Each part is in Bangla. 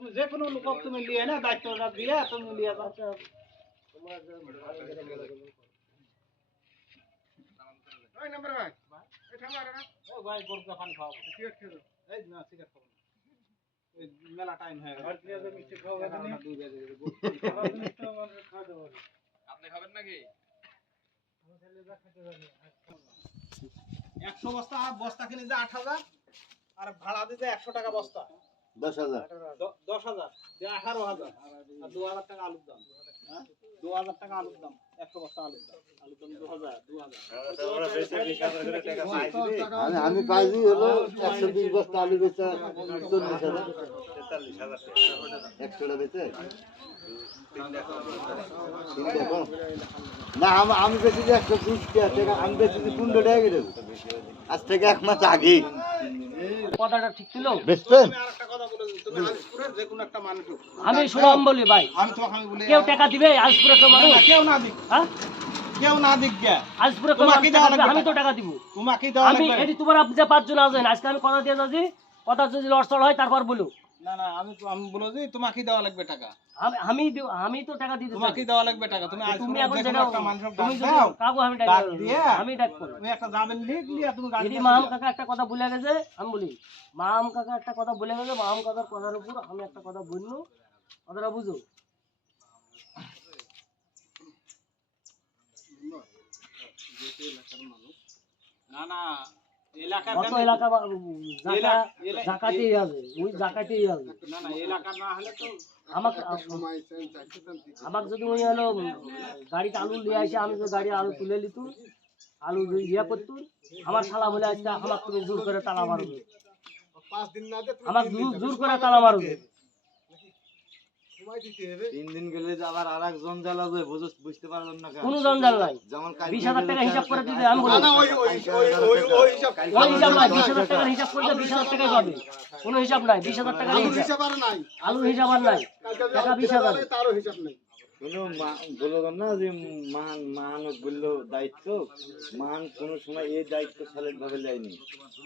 তুমি যে কোনো লোক তুমি লিয়ে না দায়িত্বটা দিয়ে তুমি লিয়ে যাও। ওই নাম্বার ভাই এই থামা রে না ও ভাই গরুকে পানি খাওয়াবো সিগারেট খেয়ে দাও এই না সিগারেট খাবো এই মেলা টাইম হয়ে গেল আর কি আছে মিষ্টি খাওয়াবো না 2 বাজে মিষ্টি আমাদের খাওয়া দাও আপনি খাবেন নাকি আমি ছেলে যা খেতে জানি 100 বস্তা বস্তা কিনে যে 8000 আর ভাড়া দিতে 100 টাকা বস্তা 10000 10000 যে 18000 আর 2000 টাকা আলুর দাম হ্যাঁ 2000 টাকা আলুর দাম 100 বস্তা আলুর দাম 2000 আমরা বেচে 20000 করে টাকা পাইছি আমি পাইছি হলো 120 বস্তা আলু বেচা 40000 43000 টাকা 100 টা বেচে 3 টাকা না আমি বেশি 120 টাকা আমি বেশি 15 টাকা করে আজ থেকে এক মাস আগে কথাটা ঠিক ছিল বেচবেন আমি আরেকটা কথা বলে দিই তুমি আজপুরের যে কোনো একটা মানুষ আমি শুনাম বলি ভাই আমি তোমাকে আমি বলি কেউ টাকা দিবে আজপুরে কেউ মানুষ কেউ না দিক হ্যাঁ কেউ না দিক গে আজপুরে কেউ তোমাকে দেওয়া লাগবে আমি তো টাকা দিব তোমাকে দেওয়া আমি লাগবে এটি তোমার আপনি যে 5 জন আছেন আজকে আমি কথা দিয়ে যাচ্ছি কথা যদি লড়সড় হয় তারপর বলো না না আমি বলো যে তোমাকে দেওয়া লাগবে টাকা আমি তো টাকা দিতে তোমাকে দেওয়া লাগবে টাকা তুমি তুমি আজপুরের এখন যে কোনো যেটা একটা মানুষের তুমি ডাক দাও কাকু আমি ডাক ডাক দিয়ে আমি ডাক করব তুমি একটা যাবেন লিখলি তুমি গাড়ি যদি মাম কাকা একটা কথা বলে গেছে আমি বলি মাম কাকা একটা কথা বলে গেছে মাম কাকার কথার উপর আমি একটা কথা বললো কথাটা বুঝো না না এলাকার কত এলাকা জাকাতেই আছে ওই জাকাতেই আছে না না এলাকার না হলে তো আমাকে যদি ওই হলো গাড়িতে আলু নিয়ে আসে আমি তো গাড়ি আলু তুলে নিত আলু ইয়া করতো আমার শালা বলে আজকে আমাকে তুমি জোর করে তালা মারবে আমাকে জোর করে তালা মারবে 3 দিন গেলে যে আবার আরেক জঞ্জাল আছে বুঝতে পারলাম না কোনো জঞ্জাল নাই যেমন 20000 টাকা হিসাব করে দিতে আমি বলি না না ওই হিসাব ওই হিসাব নাই 20000 টাকার হিসাব করলে 20000 টাকাই পাবে কোনো হিসাব নাই 20000 টাকার হিসাব আর নাই আলুর হিসাব আর নাই টাকা 20000 তারও হিসাব নাই কোনো বললাম না যে মান বললো দায়িত্ব মান কোনো সময় এই দায়িত্ব সালেট ভাবে নেয়নি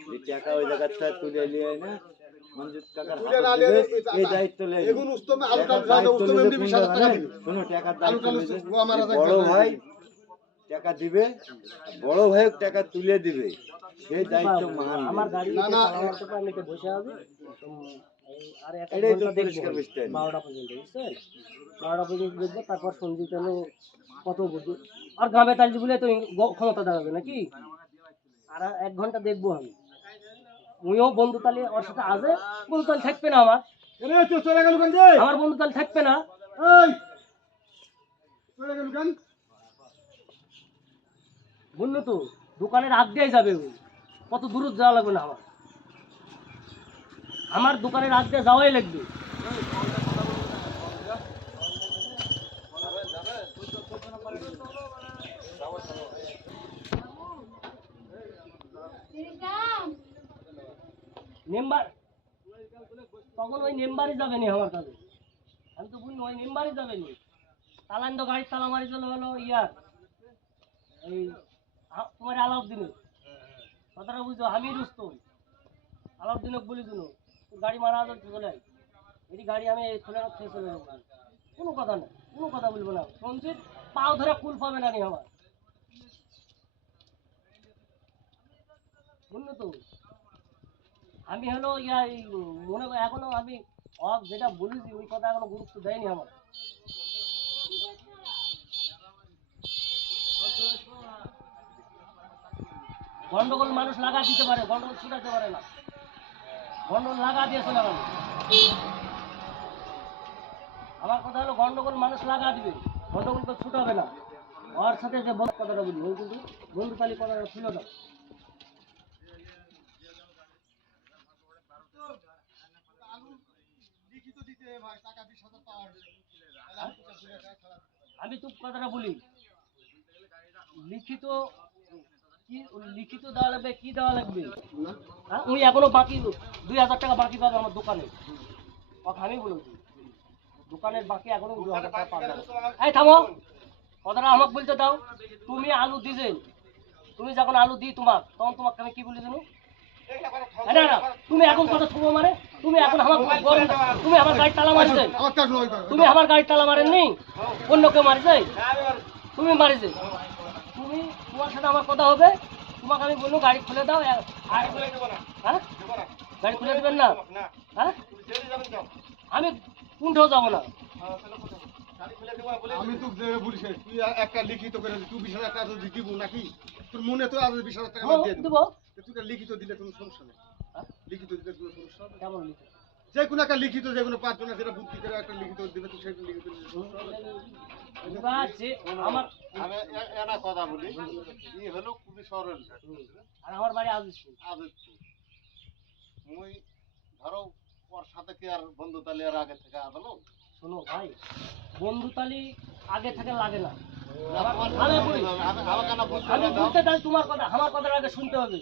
যে টাকা ওই জায়গাটা তুলে নিয়ে না মঞ্জুর কাকার হাতে এই দায়িত্ব নেয় এগুন উস্তমে আলু টাল উস্তমে এমনি 20000 টাকা দিবে কোনো টাকার দায়িত্ব বড় ভাই টাকা দিবে বড় ভাই টাকা তুলে দিবে সেই দায়িত্ব মান আমার গাড়ি না আমি তো বসে আছি আর একটা ঘন্টা পরিষ্কার বুঝতে 12টা পর্যন্ত বুঝছেন 12টা পর্যন্ত দেখবো তারপর সঞ্জিত হলো কত বুঝি আর গ্রামে তালজি বলে তো ক্ষমতা দেখাবে নাকি আর 1 ঘন্টা দেখবো আমি উনিও বন্ধু তালে ওর সাথে আছে বন্ধু তালে থাকবে না আমার চলে গেল কেন আমার বন্ধু তালে থাকবে না এই চলে গেল কেন বললো তো দোকানের আগে যাবে ওই কত দূর যাওয়া লাগবে না আমার দোকানের আগে যাওয়াই লাগবে মেম্বার তখন ওই মেম্বারই যাবে নি আমার কাছে আমি তো বুঝলি ওই মেম্বারই যাবে নি তালান তো গাড়ির তালা মারি চলে হলো ইয়ার এই তোমার আলাউদ্দিনের কথাটা বুঝছো আমি রুস্তম আলাউদ্দিনক বলি দিন গাড়ি মারা চলে এটি গাড়ি আমি খোলে খেয়ে চলে যাবো কোনো কথা নেই কোনো কথা বলবো না সঞ্চিত পাও ধরে কুল পাবে না নি আমার বুঝলো তো আমি হলো ইয়া মনে এখনো আমি যেটা বলেছি ওই কথা এখনো গুরুত্ব দেয়নি আমার গন্ডগোল মানুষ লাগা দিতে পারে গন্ডগোল ছুটাতে পারে না গন্ডগোল লাগা দিয়ে চলে গেল আমার কথা হলো গন্ডগোল মানুষ লাগা দিবে গন্ডগোল তো ছুটাবে না ওর সাথে যে বন্ধু কথাটা বলি ওই কিন্তু বন্ধু তালি কথাটা ছিল না আমি তো কথাটা বলি লিখিত কি লিখিত দেওয়া লাগবে কি দেওয়া লাগবে হ্যাঁ উনি এখনো বাকি 2000 টাকা বাকি পাবে আমার দোকানে কথা আমি বলেছি দোকানের বাকি এখনো 2000 টাকা পাবে এই থামো কথাটা আমাকে বলতে দাও তুমি আলু দিয়েছেন তুমি যখন আলু দিই তোমার তখন তোমাকে আমি কি বলি জানো না না তুমি এখন কথা শুনো মানে তুমি এখন আমার তুমি আমার গাড়ি তালা মারিছে তুমি আমার গাড়ি তালা মারেননি অন্য কেউ মারিছে তুমি মারিছে তুমি তোমার সাথে আমার কথা হবে তোমাকে আমি বলবো গাড়ি খুলে দাও হ্যাঁ গাড়ি খুলে দেবেন না হ্যাঁ আমি কোনটাও যাবো না আমি তো বলিস তুই একটা লিখিত করে তুই 20,000 টাকা যদি দিব নাকি তোর মনে তো আজ 20,000 টাকা দিয়ে দিব দেবো তুই লিখিত দিলে কোনো সমস্যা নেই লিখিত দিলে কোনো সমস্যা নেই কেমন লিখে যে কোনো একটা লিখিত যে কোনো 5 জনের যেটা বুদ্ধি করে একটা লিখিত দিবে তুই সেটা লিখিত দিলে সমস্যা হবে আমার আমি এনা কথা বলি ই হলো খুবই সরল আর আমার বাড়ি আজ আদিত্য মুই ধরো ওর সাথে কি আর বন্ধুতালি আর আগে থেকে আদলো শোনো ভাই বন্ধুতালি আগে থেকে লাগে না আমি আমি বলতে চাই তোমার কথা আমার কথার আগে শুনতে হবে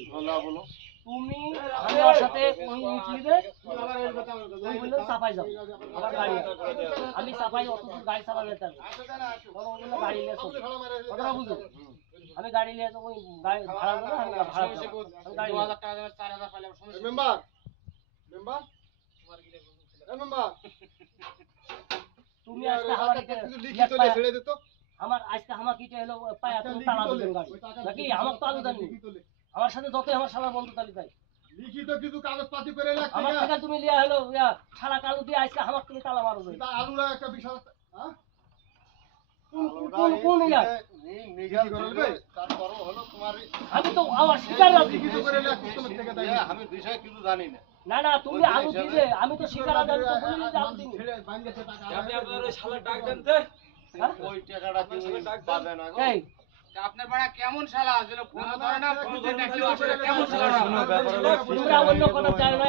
বলো তুমি আমি ওর সাথে ওই নিচে তুমি বললো চাপাই যাবো আমার গাড়ি আছে। আমি চাপাই অত দূর গাড়ি চালা যেতে হবে তখন ও বললো গাড়ি নিয়ে চলো কথাটা বুঝো আমি গাড়ি নিয়ে যাবো ওই গাড়ি ভাড়া দেবো আমি ভাড়া দেবো আমি গাড়ি নিয়ে যাবো। মেম্বার মেম্বার মেম্বার তুমি আজকে আমার লিখিত দিয়ে ছেড়ে দে তো আমার আজকে আমার কিটা এলো পায়া তুমি তালা দিবেন গাড়ি নাকি আমার তো আলুদার নেই আমার সাথে যতই আমার সারা বন্ধু তালি তাই লিখিত কিছু কাগজপাতি করে রাখতে আমার থেকে তুমি লিয়া হলো সারা কালু দিয়ে আজকে আমার তুমি তালা মারো তা আলুরা একটা বিশাল হ্যাঁ কোন ইয়া নিগাল করবে তারপরও হলো তোমার আমি তো আমার শিকার রাখি লিখিত করে রাখতে তোমার থেকে দেয় আমি বিষয় কিছু জানি না না না তুমি আলু দিলে আমি তো শিকার আদান তো বলি যে আলু দিনি ছেড়ে বাইন্দেছে টাকা আপনি আপনার ওই শালার ডাক দেন তো ওই টাকাটা কি পাবে না গো এই আপনার বাড়া কেমন শালা আসলে ফোন ধরে না ফোন ধরে না কেমন শালা তোমরা অন্য কথা চাই না